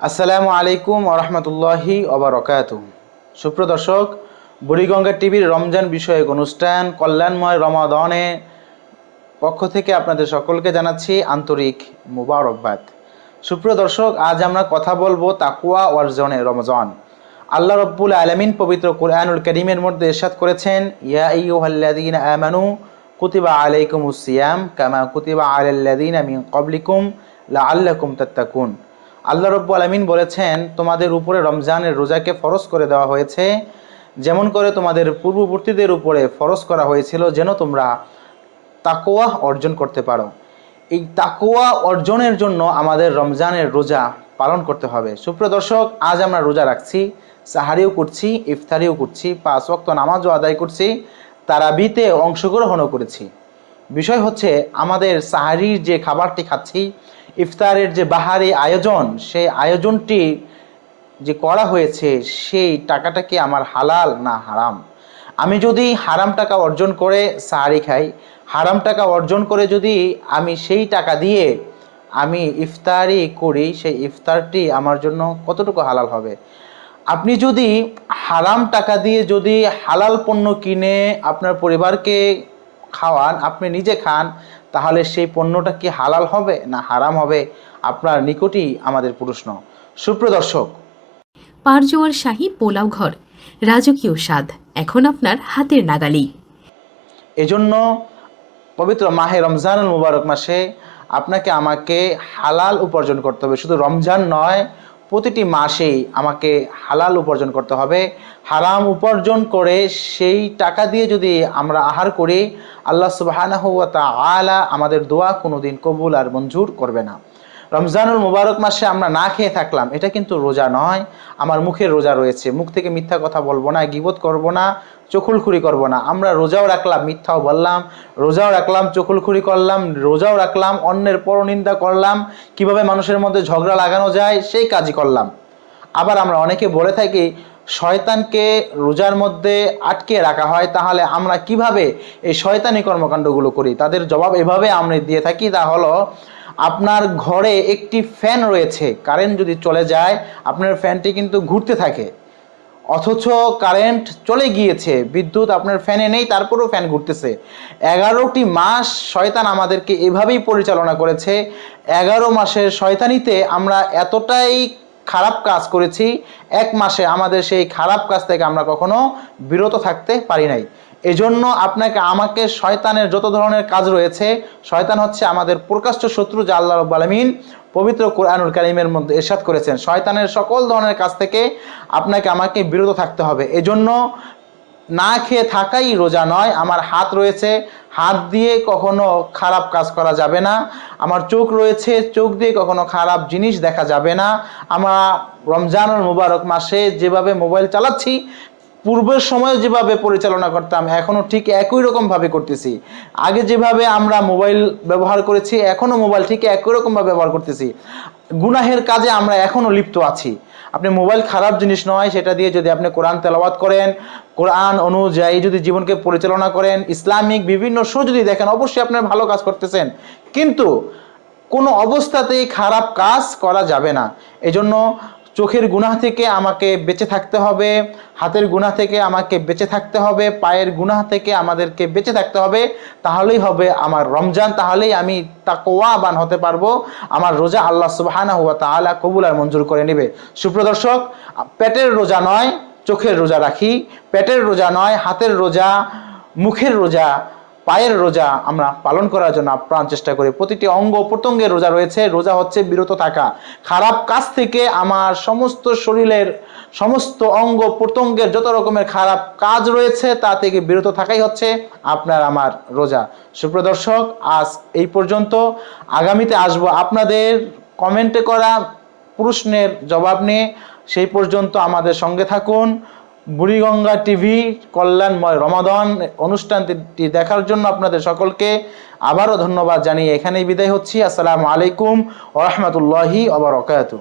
আসসালামু আলাইকুম আরহামতুল্লাহি অবরকাত সুপ্রদর্শক বুড়িগঙ্গা টিভির রমজান বিষয়ক অনুষ্ঠান কল্যাণময় রমাদনে পক্ষ থেকে আপনাদের সকলকে জানাচ্ছি আন্তরিক মুবারকবাদ। সুপ্রদর্শক আজ আমরা কথা বলব তাকুয়া অর্জনে রমজান। আল্লাহ রব্বুল আলমিন পবিত্র কুরআনুল করিমের মধ্যে এরশাদ করেছেন, ইয়া ইয়ুহাল্লাযীন আমানু কুতিবা আলাইকুমুস সিয়াম কামা কুতিবা আলাল্লাযীনা মিন ক্বাবলিকুম লাআল্লাকুম তাত্তাকুন। আল্লাহ রব্বু আলমিন বলেছেন, তোমাদের উপরে রমজানের রোজাকে ফরজ করে দেওয়া হয়েছে। যেমন করে তোমাদের পূর্ববর্তীদের উপরে ফরজ করা হয়েছিল, যেন তোমরা তাকোয়া অর্জন করতে পারো। এই তাকোয়া অর্জনের জন্য আমাদের রমজানের রোজা পালন করতে হবে। সুপ্রিয় দর্শক, আজ আমরা রোজা রাখছি, সাহারিও করছি, ইফতারিও করছি, পাঁচ ওয়াক্ত নামাজও আদায় করছি, তারাবিতে অংশগ্রহণও করেছি। বিষয় হচ্ছে, আমাদের সাহারির যে খাবারটি খাচ্ছি ইফতারের যে বাহারি আয়োজন, সেই আয়োজনটি যে করা হয়েছে, সেই টাকাটা কি আমার হালাল না হারাম? আমি যদি হারাম টাকা অর্জন করে সাহারি খাই, হারাম টাকা অর্জন করে যদি আমি সেই টাকা দিয়ে আমি ইফতারি করি, সেই ইফতারটি আমার জন্য কতটুকু হালাল হবে? আপনি যদি হারাম টাকা দিয়ে যদি হালাল পণ্য কিনে আপনার পরিবারকে খাওয়ান আপনি নিজে খান তাহলে সেই পণ্যটা কি হালাল হবে না হারাম হবে? আপনার নিকটই আমাদের প্রশ্ন। সুপ্রদর্শক পারজোয়ার শাহী পোলাও ঘর। রাজকীয় স্বাদ এখন আপনার হাতের নাগালি এজন্য পবিত্র মাহে রমজানুল মুবারক মাসে আপনাকে আমাকে হালাল উপার্জন করতে হবে। শুধু রমজান নয় প্রতিটি মাসেই আমাকে হালাল উপার্জন করতে হবে। হারাম উপার্জন করে সেই টাকা দিয়ে যদি আমরা আহার করি, আল্লাহ সুবাহ আমাদের দোয়া কোনোদিন কবুল আর মঞ্জুর করবে না। রমজানুল মুবারক মাসে আমরা না খেয়ে থাকলাম, এটা কিন্তু রোজা নয়। আমার মুখের রোজা রয়েছে, মুখ থেকে মিথ্যা কথা বলব না গিবোধ করব না, চকুলখুরি করব না। আমরা রোজাও রাখলাম, মিথ্যাও বললাম, রোজাও রাখলাম, চকুলখুরি করলাম, রোজাও রাখলাম, অন্যের পরনিন্দা করলাম, কীভাবে মানুষের মধ্যে ঝগড়া লাগানো যায়, সেই কাজই করলাম। আবার আমরা অনেকে বলে থাকি শয়তানকে রোজার মধ্যে আটকে রাখা হয়, তাহলে আমরা কীভাবে এই শয়তানি কর্মকাণ্ডগুলো করি? তাদের জবাব এভাবে আমরা দিয়ে থাকি, তা হলো আপনার ঘরে একটি ফ্যান রয়েছে, কারেন্ট যদি চলে যায়, আপনার ফ্যানটি কিন্তু ঘুরতে থাকে। অথচ কারেন্ট চলে গিয়েছে, বিদ্যুৎ আপনার ফ্যানে নেই, তারপরেও ফ্যান ঘুরতেছে। এগারোটি মাস শয়তান আমাদেরকে এভাবেই পরিচালনা করেছে, এগারো মাসের শয়তানিতে আমরা এতটাই খারাপ কাজ করেছি, এক মাসে আমাদের সেই খারাপ কাজ থেকে আমরা কখনো বিরত থাকতে পারি নাই। এজন্য আপনাকে, আমাকে শয়তানের যত ধরনের কাজ রয়েছে, শয়তান হচ্ছে আমাদের প্রকাশ্য শত্রু যা আল্লাহ আলমিন পবিত্র কোরআনুল কালিমের মধ্যে এরশাদ করেছেন। শয়তানের সকল ধরনের কাজ থেকে আপনাকে, আমাকে বিরত থাকতে হবে। এজন্য না খেয়ে থাকাই রোজা নয়। আমার হাত রয়েছে, হাত দিয়ে কখনো খারাপ কাজ করা যাবে না। আমার চোখ রয়েছে, চোখ দিয়ে কখনো খারাপ জিনিস দেখা যাবে না। আমরা রমজানুল মুবারক মাসে যেভাবে মোবাইল চালাচ্ছি পূর্বের সময় যেভাবে পরিচালনা করতাম এখনও ঠিক একই রকমভাবে করতেছি। আগে যেভাবে আমরা মোবাইল ব্যবহার করেছি এখনও মোবাইল ঠিক একই রকমভাবে ব্যবহার করতেছি। গুনাহের কাজে আমরা এখনও লিপ্ত আছি। আপনি মোবাইল খারাপ জিনিস নয়, সেটা দিয়ে যদি আপনি কোরআন তেলাওয়াত করেন, কোরআন অনুযায়ী যদি জীবনকে পরিচালনা করেন, ইসলামিক বিভিন্ন শো যদি দেখেন, অবশ্যই আপনার ভালো কাজ করতেছেন। কিন্তু কোনো অবস্থাতেই খারাপ কাজ করা যাবে না। এজন্য চোখের গুনাহ থেকে আমাকে বেঁচে থাকতে হবে, হাতের গুনাহ থেকে আমাকে বেঁচে থাকতে হবে, পায়ের গুনাহ থেকে আমাদেরকে বেঁচে থাকতে হবে, তাহলেই হবে আমার রমজান, তাহলেই আমি তাকওয়াবান হতে পারব, আমার রোজা আল্লাহ সুবহানাহু ওয়া তাআলা কবুল আর মঞ্জুর করে নেবে। সুপ্রদর্শক, পেটের রোজা নয়, চোখের রোজা রাখি, পেটের রোজা নয়, হাতের রোজা, মুখের রোজা পায়ের রোজা আমরা পালন করার জন্য আপ্রাণ চেষ্টা করি। প্রতিটি অঙ্গ প্রত্যঙ্গের রোজা রয়েছে, রোজা হচ্ছে বিরত থাকা। খারাপ কাজ থেকে আমার সমস্ত শরীরের সমস্ত অঙ্গ প্রত্যঙ্গের যত রকমের খারাপ কাজ রয়েছে, তা থেকে বিরত থাকাই হচ্ছে আপনার আমার রোজা। সুপ্রদর্শক আজ এই পর্যন্ত। আগামীতে আসব আপনাদের কমেন্টে করা প্রশ্নের জবাব নিয়ে। সেই পর্যন্ত আমাদের সঙ্গে থাকুন। বুড়িগঙ্গা টিভি, কল্যাণময় রমাদন অনুষ্ঠানটি দেখার জন্য আপনাদের সকলকে আবারও ধন্যবাদ জানিয়ে এখানেই বিদায় হচ্ছি। আসসালামু আলাইকুম ওরহমতুল্লাহি ওবরাকাতু